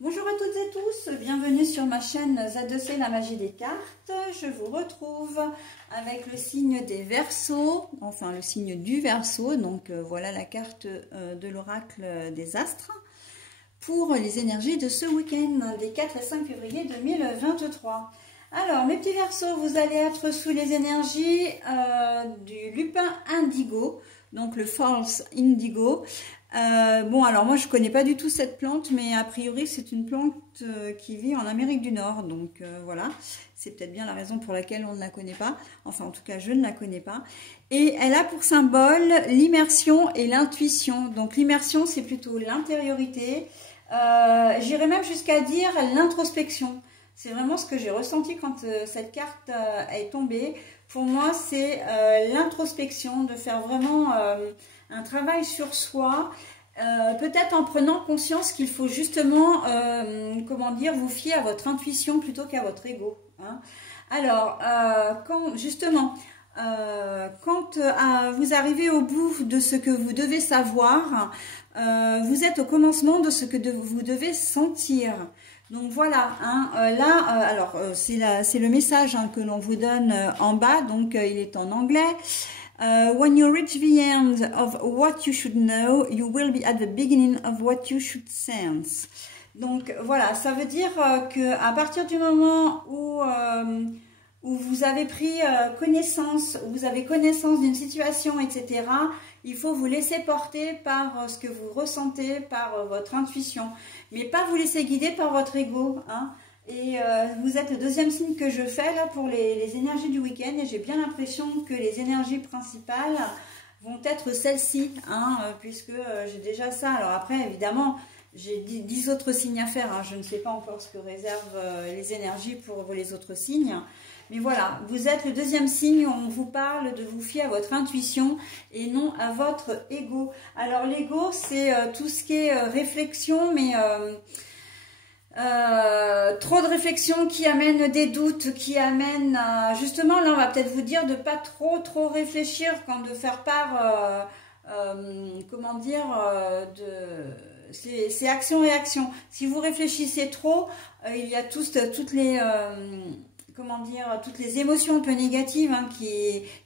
Bonjour à toutes et tous, bienvenue sur ma chaîne Z2C, la magie des cartes. Je vous retrouve avec le signe des Verseaux, enfin le signe du Verseau. Donc voilà la carte de l'oracle des astres pour les énergies de ce week-end des 4 et 5 février 2023. Alors mes petits Verseaux, vous allez être sous les énergies du lupin indigo, donc le false indigo. Bon, alors moi je connais pas du tout cette plante, mais a priori c'est une plante qui vit en Amérique du Nord, donc voilà, c'est peut-être bien la raison pour laquelle on ne la connaît pas, enfin en tout cas je ne la connais pas. Et elle a pour symbole l'immersion et l'intuition, donc l'immersion c'est plutôt l'intériorité, j'irais même jusqu'à dire l'introspection. C'est vraiment ce que j'ai ressenti quand cette carte est tombée. Pour moi c'est l'introspection, de faire vraiment un travail sur soi, peut-être en prenant conscience qu'il faut justement, comment dire, vous fier à votre intuition plutôt qu'à votre ego. Hein. Alors, quand justement, quand vous arrivez au bout de ce que vous devez savoir, vous êtes au commencement de ce que vous devez sentir. Donc voilà, hein, là, alors c'est le message hein, que l'on vous donne en bas, donc il est en anglais. When you reach the end of what you should know, you will be at the beginning of what you should sense. Donc voilà, ça veut dire que à partir du moment où vous avez pris connaissance, vous avez connaissance d'une situation, etc., il faut vous laisser porter par ce que vous ressentez, par votre intuition, mais pas vous laisser guider par votre ego, hein. Et vous êtes le deuxième signe que je fais là pour les énergies du week-end, et j'ai bien l'impression que les énergies principales vont être celles-ci, hein, puisque j'ai déjà ça. Alors après, évidemment, j'ai 10 autres signes à faire, hein. Je ne sais pas encore ce que réservent les énergies pour les autres signes. Mais voilà, vous êtes le deuxième signe où on vous parle de vous fier à votre intuition et non à votre ego. Alors l'ego, c'est tout ce qui est réflexion, mais... trop de réflexion qui amène des doutes, qui amène justement là on va peut-être vous dire de pas trop réfléchir quand de faire part comment dire c'est action-réaction. Si vous réfléchissez trop, il y a toutes les comment dire, toutes les émotions un peu négatives hein,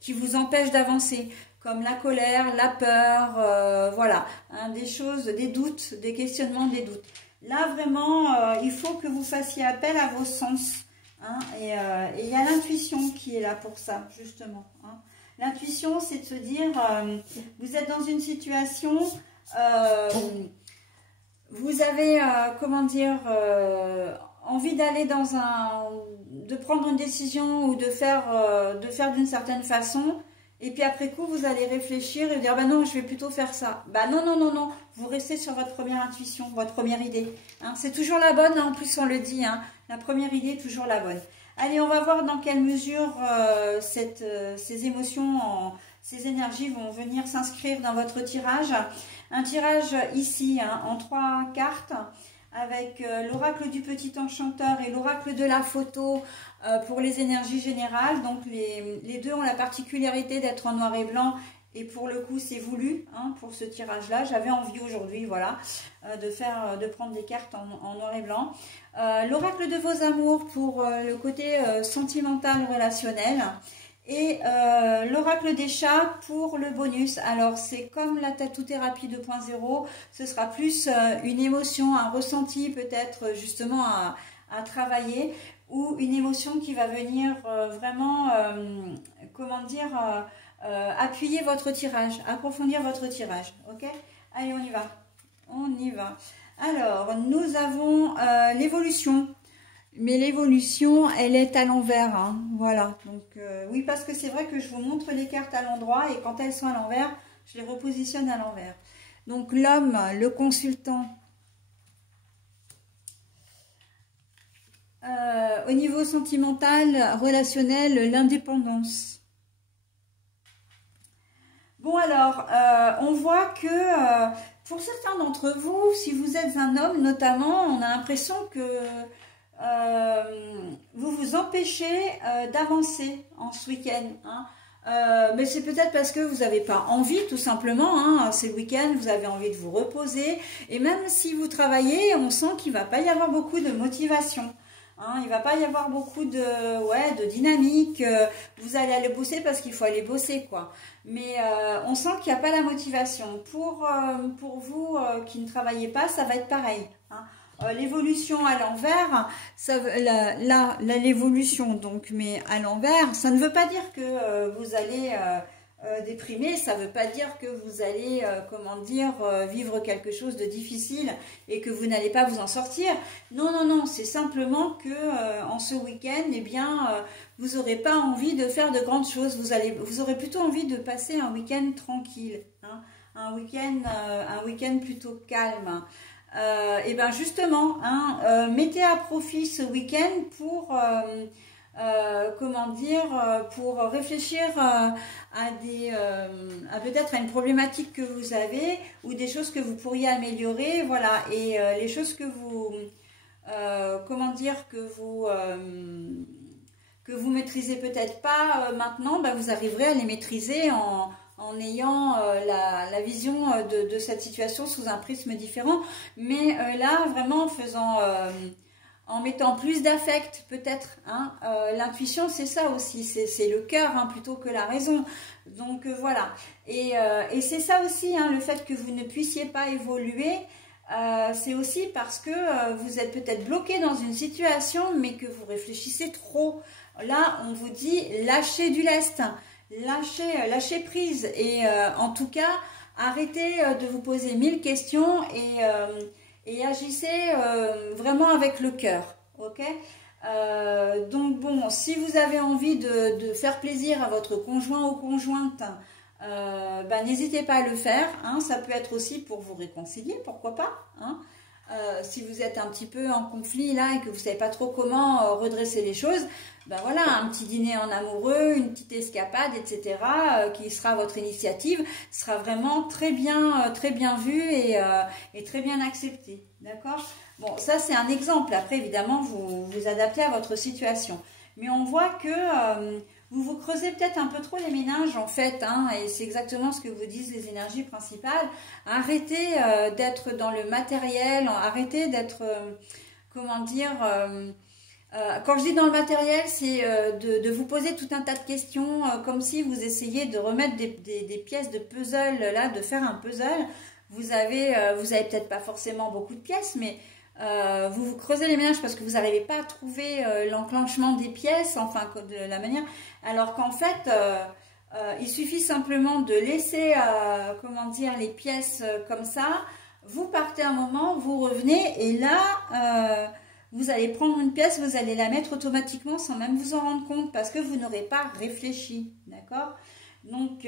qui vous empêchent d'avancer, comme la colère, la peur, voilà, hein, des choses, des doutes, des questionnements, des doutes. Là, vraiment, il faut que vous fassiez appel à vos sens. Hein, et il y a l'intuition qui est là pour ça, justement. Hein. L'intuition, c'est de se dire, vous êtes dans une situation, vous avez, comment dire, envie d'aller dans de prendre une décision ou de faire d'une certaine façon. Et puis après coup, vous allez réfléchir et dire, bah non, je vais plutôt faire ça. Bah non, non, non, non, vous restez sur votre première intuition, votre première idée. Hein. C'est toujours la bonne, hein. En plus on le dit, hein. La première idée est toujours la bonne. Allez, on va voir dans quelle mesure ces émotions, ces énergies vont venir s'inscrire dans votre tirage. Un tirage ici, hein, en 3 cartes, avec l'oracle du petit enchanteur et l'oracle de la photo pour les énergies générales. Donc les deux ont la particularité d'être en noir et blanc, et pour le coup c'est voulu hein, pour ce tirage là. J'avais envie aujourd'hui voilà de prendre des cartes en noir et blanc. L'oracle de vos amours pour le côté sentimental relationnel, et l'oracle des chats pour le bonus. Alors c'est comme la tattoo-thérapie 2.0, ce sera plus une émotion, un ressenti peut-être justement à travailler, ou une émotion qui va venir vraiment, comment dire, appuyer votre tirage, approfondir votre tirage. Ok? Allez, on y va. On y va. Alors, nous avons l'évolution. Mais l'évolution, elle est à l'envers, hein, voilà. Donc oui, parce que c'est vrai que je vous montre les cartes à l'endroit, et quand elles sont à l'envers, je les repositionne à l'envers. Donc l'homme, le consultant. Au niveau sentimental, relationnel, l'indépendance. Bon alors, on voit que pour certains d'entre vous, si vous êtes un homme notamment, on a l'impression que vous vous empêchez d'avancer en ce week-end. Hein. Mais c'est peut-être parce que vous n'avez pas envie, tout simplement, hein, c'est le week-end, vous avez envie de vous reposer. Et même si vous travaillez, on sent qu'il ne va pas y avoir beaucoup de motivation. Hein, il ne va pas y avoir beaucoup de dynamique. Vous allez aller bosser parce qu'il faut aller bosser, quoi. Mais on sent qu'il n'y a pas la motivation. Pour vous qui ne travaillez pas, ça va être pareil. Hein. L'évolution à l'envers, l'évolution donc, mais à l'envers, ça ne veut pas dire que vous allez déprimer, ça ne veut pas dire que vous allez, vivre quelque chose de difficile et que vous n'allez pas vous en sortir. Non, non, non, c'est simplement que en ce week-end, eh bien, vous n'aurez pas envie de faire de grandes choses. Vous aurez plutôt envie de passer un week-end tranquille, hein, un week-end plutôt calme. Et bien justement, hein, mettez à profit ce week-end pour pour réfléchir à peut-être à une problématique que vous avez ou des choses que vous pourriez améliorer, voilà. Et les choses que vous que vous maîtrisez peut-être pas maintenant, ben vous arriverez à les maîtriser en ayant la vision de cette situation sous un prisme différent, mais là vraiment en mettant plus d'affect peut-être, hein. L'intuition c'est ça aussi, c'est le cœur, hein, plutôt que la raison, donc voilà, et c'est ça aussi, hein, le fait que vous ne puissiez pas évoluer, c'est aussi parce que vous êtes peut-être bloqué dans une situation mais que vous réfléchissez trop. Là on vous dit lâchez du lest, lâchez prise, et en tout cas arrêtez de vous poser 1000 questions et agissez vraiment avec le cœur, ok. Donc bon, si vous avez envie de faire plaisir à votre conjoint ou conjointe, n'hésitez pas à le faire, hein. Ça peut être aussi pour vous réconcilier, pourquoi pas, hein. Si vous êtes un petit peu en conflit là et que vous ne savez pas trop comment redresser les choses, ben voilà, un petit dîner en amoureux, une petite escapade, etc., qui sera votre initiative, sera vraiment très bien vu et très bien accepté, d'accord. Bon, ça c'est un exemple, après évidemment vous adaptez à votre situation, mais on voit que vous vous creusez peut-être un peu trop les méninges en fait, hein, et c'est exactement ce que vous disent les énergies principales. Arrêtez d'être dans le matériel, arrêtez d'être, quand je dis dans le matériel, c'est de vous poser tout un tas de questions, comme si vous essayiez de remettre des pièces de puzzle, là, de faire un puzzle. Vous avez peut-être pas forcément beaucoup de pièces, mais vous vous creusez les méninges parce que vous n'arrivez pas à trouver l'enclenchement des pièces, enfin de la manière, alors qu'en fait il suffit simplement de laisser les pièces comme ça, vous partez un moment, vous revenez et là vous allez prendre une pièce, vous allez la mettre automatiquement sans même vous en rendre compte parce que vous n'aurez pas réfléchi, d'accord. Donc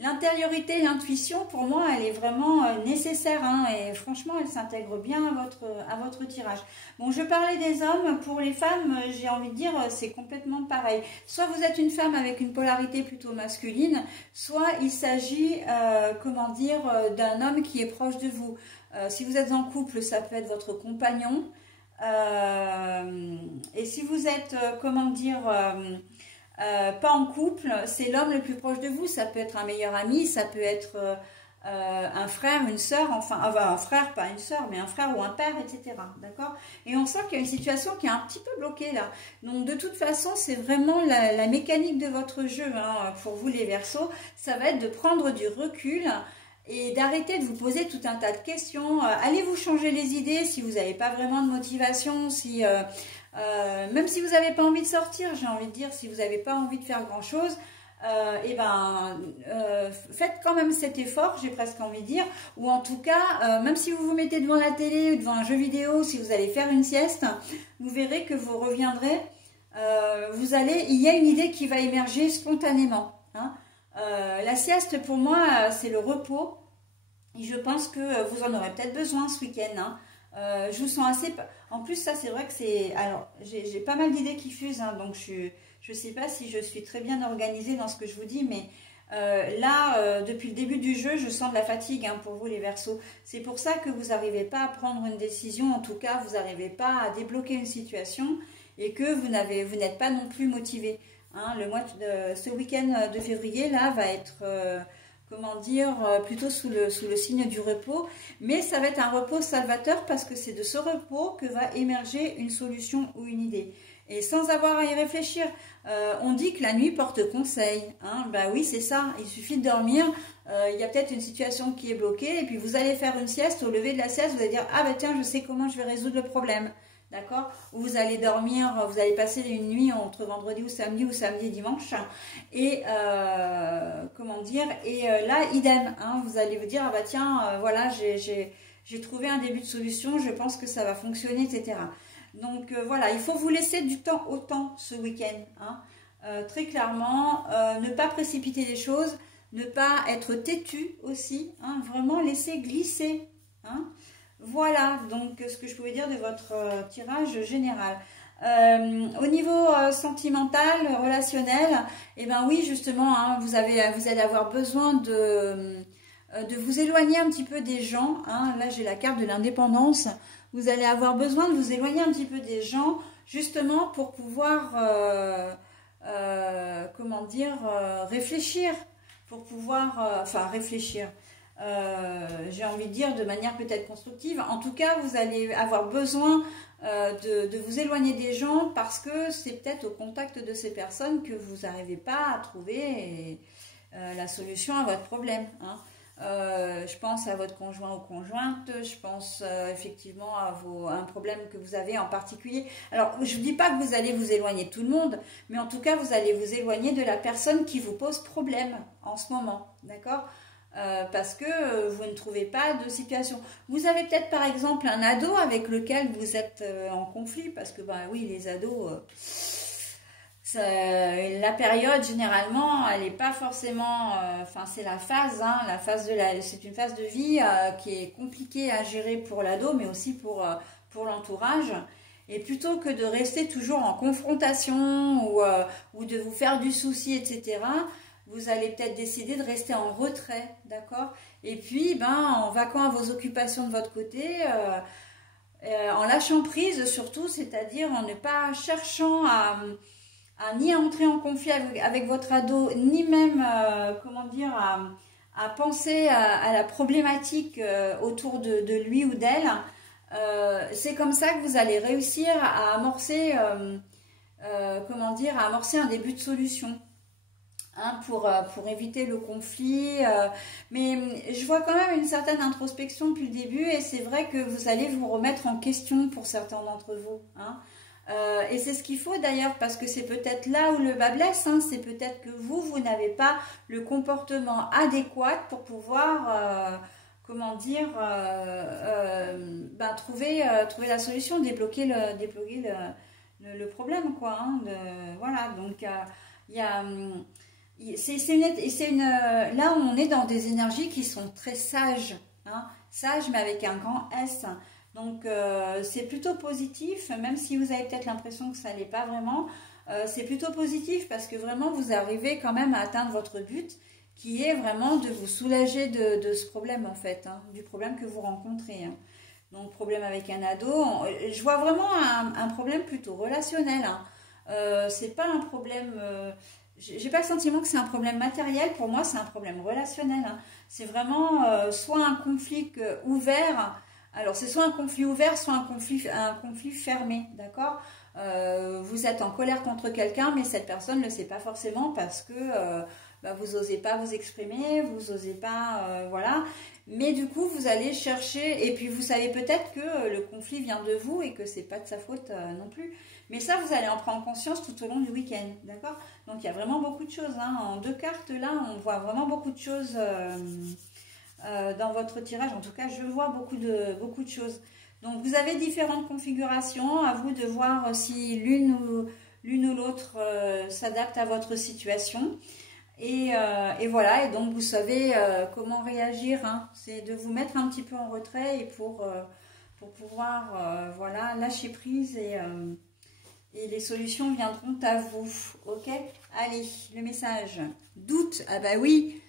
l'intériorité, l'intuition, pour moi, elle est vraiment nécessaire, hein, et franchement, elle s'intègre bien à votre tirage. Bon, je parlais des hommes, pour les femmes, j'ai envie de dire, c'est complètement pareil. Soit vous êtes une femme avec une polarité plutôt masculine, soit il s'agit, d'un homme qui est proche de vous. Si vous êtes en couple, ça peut être votre compagnon. Et si vous êtes, pas en couple, c'est l'homme le plus proche de vous. Ça peut être un meilleur ami, ça peut être un frère, une sœur, un frère, pas une sœur, mais un frère ou un père, etc. D'accord. Et on sent qu'il y a une situation qui est un petit peu bloquée là. Donc de toute façon, c'est vraiment la mécanique de votre jeu, hein, pour vous les Verseaux. Ça va être de prendre du recul et d'arrêter de vous poser tout un tas de questions. Allez vous changer les idées si vous n'avez pas vraiment de motivation, même si vous n'avez pas envie de sortir, j'ai envie de dire, si vous n'avez pas envie de faire grand chose, faites quand même cet effort, j'ai presque envie de dire, ou en tout cas, même si vous vous mettez devant la télé ou devant un jeu vidéo, si vous allez faire une sieste, vous verrez que vous reviendrez, il y a une idée qui va émerger spontanément, hein. La sieste pour moi c'est le repos et je pense que vous en aurez peut-être besoin ce week-end, hein. Je vous sens assez, en plus ça c'est vrai que c'est, alors j'ai pas mal d'idées qui fusent, hein, donc je sais pas si je suis très bien organisée dans ce que je vous dis, mais là depuis le début du jeu je sens de la fatigue, hein, pour vous les Verseaux. C'est pour ça que vous n'arrivez pas à prendre une décision, en tout cas vous n'arrivez pas à débloquer une situation et que vous n'êtes pas non plus motivé, Hein, ce week-end de février, là, va être, comment dire, plutôt sous le signe du repos. Mais ça va être un repos salvateur parce que c'est de ce repos que va émerger une solution ou une idée. Et sans avoir à y réfléchir, on dit que la nuit porte conseil. Hein, ben oui, c'est ça. Il suffit de dormir. Il y a peut-être une situation qui est bloquée. Et puis vous allez faire une sieste. Au lever de la sieste, vous allez dire « Ah ben tiens, je sais comment je vais résoudre le problème. » D'accord? Ou vous allez dormir, vous allez passer une nuit entre vendredi ou samedi et dimanche. Et comment dire? Et là, idem. Hein, vous allez vous dire ah bah tiens, voilà, j'ai trouvé un début de solution. Je pense que ça va fonctionner, etc. Donc voilà, il faut vous laisser du temps au temps ce week-end. Hein. Très clairement, ne pas précipiter les choses, ne pas être têtu aussi. Hein, vraiment laisser glisser. Hein. Voilà, donc ce que je pouvais dire de votre tirage général. Au niveau sentimental, relationnel, eh ben oui, justement, hein, vous allez avoir besoin de vous éloigner un petit peu des gens. Hein. Là, j'ai la carte de l'indépendance. Vous allez avoir besoin de vous éloigner un petit peu des gens, justement, pour pouvoir, comment dire, réfléchir. Pour pouvoir, enfin, réfléchir. J'ai envie de dire de manière peut-être constructive. En tout cas, vous allez avoir besoin de vous éloigner des gens parce que c'est peut-être au contact de ces personnes que vous n'arrivez pas à trouver la solution à votre problème. Hein. Je pense à votre conjoint ou conjointe, je pense effectivement à un problème que vous avez en particulier. Alors, je ne dis pas que vous allez vous éloigner de tout le monde, mais en tout cas, vous allez vous éloigner de la personne qui vous pose problème en ce moment. D'accord ? Parce que vous ne trouvez pas de situation. Vous avez peut-être par exemple un ado avec lequel vous êtes en conflit, parce que bah oui, les ados, la période généralement, elle n'est pas forcément, enfin c'est la phase, hein, c'est une phase de vie qui est compliquée à gérer pour l'ado, mais aussi pour l'entourage. Et plutôt que de rester toujours en confrontation ou de vous faire du souci, etc., vous allez peut-être décider de rester en retrait, d'accord? Et puis, ben, en vaquant à vos occupations de votre côté, en lâchant prise surtout, c'est-à-dire en ne pas cherchant ni à entrer en conflit avec votre ado, ni même, comment dire, à penser à la problématique autour de lui ou d'elle. C'est comme ça que vous allez réussir à amorcer, comment dire, à amorcer un début de solution. Hein, pour éviter le conflit, mais je vois quand même une certaine introspection depuis le début et c'est vrai que vous allez vous remettre en question pour certains d'entre vous. Hein. Et c'est ce qu'il faut d'ailleurs parce que c'est peut-être là où le bas blesse, hein, c'est peut-être que vous n'avez pas le comportement adéquat pour pouvoir, comment dire, ben, trouver la solution, débloquer le problème, quoi. Hein, voilà, donc il y a... Là, on est dans des énergies qui sont très sages, hein, sages, mais avec un grand S. Donc, c'est plutôt positif, même si vous avez peut-être l'impression que ça ne l'est pas vraiment. C'est plutôt positif parce que vraiment, vous arrivez quand même à atteindre votre but, qui est vraiment de vous soulager de ce problème, en fait, hein, du problème que vous rencontrez. Hein. Donc, problème avec un ado. Je vois vraiment un problème plutôt relationnel. Hein. C'est pas un problème... j'ai pas le sentiment que c'est un problème matériel, pour moi c'est un problème relationnel. Hein. C'est vraiment soit un conflit ouvert, alors c'est soit un conflit ouvert, soit un conflit fermé, d'accord. Vous êtes en colère contre quelqu'un, mais cette personne ne le sait pas forcément parce que bah, vous n'osez pas vous exprimer, vous n'osez pas, voilà. Mais du coup, vous allez chercher, et puis vous savez peut-être que le conflit vient de vous et que c'est pas de sa faute non plus. Mais ça, vous allez en prendre conscience tout au long du week-end, d'accord? Donc, il y a vraiment beaucoup de choses. Hein. En 2 cartes, là, on voit vraiment beaucoup de choses dans votre tirage. En tout cas, je vois beaucoup de choses. Donc, vous avez différentes configurations. À vous de voir si l'une ou l'autre s'adapte à votre situation. Et voilà, et donc vous savez comment réagir. Hein. C'est de vous mettre un petit peu en retrait et pour pouvoir voilà, lâcher prise et les solutions viendront à vous. Ok? Allez, le message. Doute. Ah bah oui,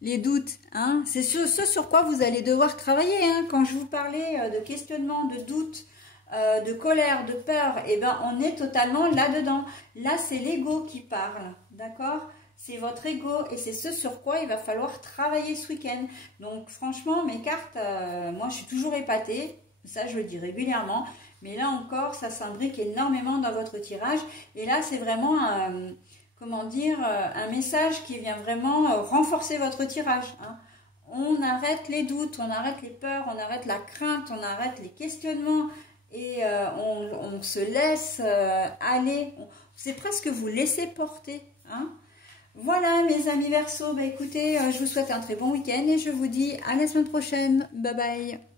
les doutes. Hein, c'est ce sur quoi vous allez devoir travailler. Hein. Quand je vous parlais de questionnement, de doute, de colère, de peur, et ben on est totalement là-dedans. Là, c'est l'ego qui parle, d'accord? C'est votre ego et c'est ce sur quoi il va falloir travailler ce week-end. Donc franchement, mes cartes, moi je suis toujours épatée, ça je le dis régulièrement, mais là encore, ça s'imbrique énormément dans votre tirage. Et là, c'est vraiment comment dire, un message qui vient vraiment renforcer votre tirage, hein. On arrête les doutes, on arrête les peurs, on arrête la crainte, on arrête les questionnements et on se laisse aller. C'est presque vous laisser porter, hein. Voilà mes amis Verseaux, bah écoutez, je vous souhaite un très bon week-end et je vous dis à la semaine prochaine. Bye bye.